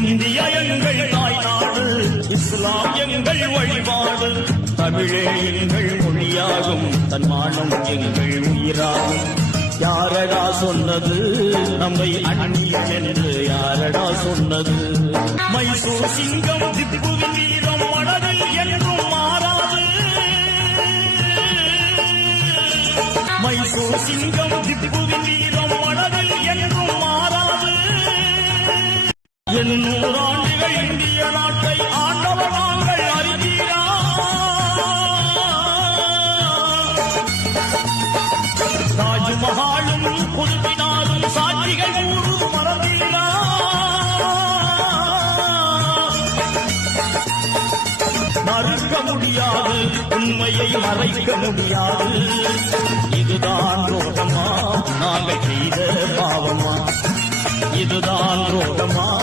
India எங்கள் தாய்நாடு, இஸ்லாம் எங்கள் வழிபாடு, தமிழே எங்கள் மொழியாகும், தன்மானம் எங்கள் உயிராகும். யாரடா சொன்னது நம்மை அந்நியம் என்று, யாரடா சொன்னது? மைசூர் சிங்கம் திப்புவின் வீரம் மனதில் என்றும் மாறாது. மைசூர் சிங்கம் திப்புவின் வீரம் மனதில் என்றும் மாறாது. 800 ஆண்டுகள் இந்திய நாட்டை ஆண்டவர் நாங்கள் அறிவீரா? தாஜ்மஹாலும் குதுபினாலும் சாட்சிகள் கூறும் மறந்தீரா? மறுக்க முடியாது, உண்மையை மறைக்க முடியாது. இதுதான் ரோகமா நாங்கள் செய்த பாவமா? இதுதான் ரோகமா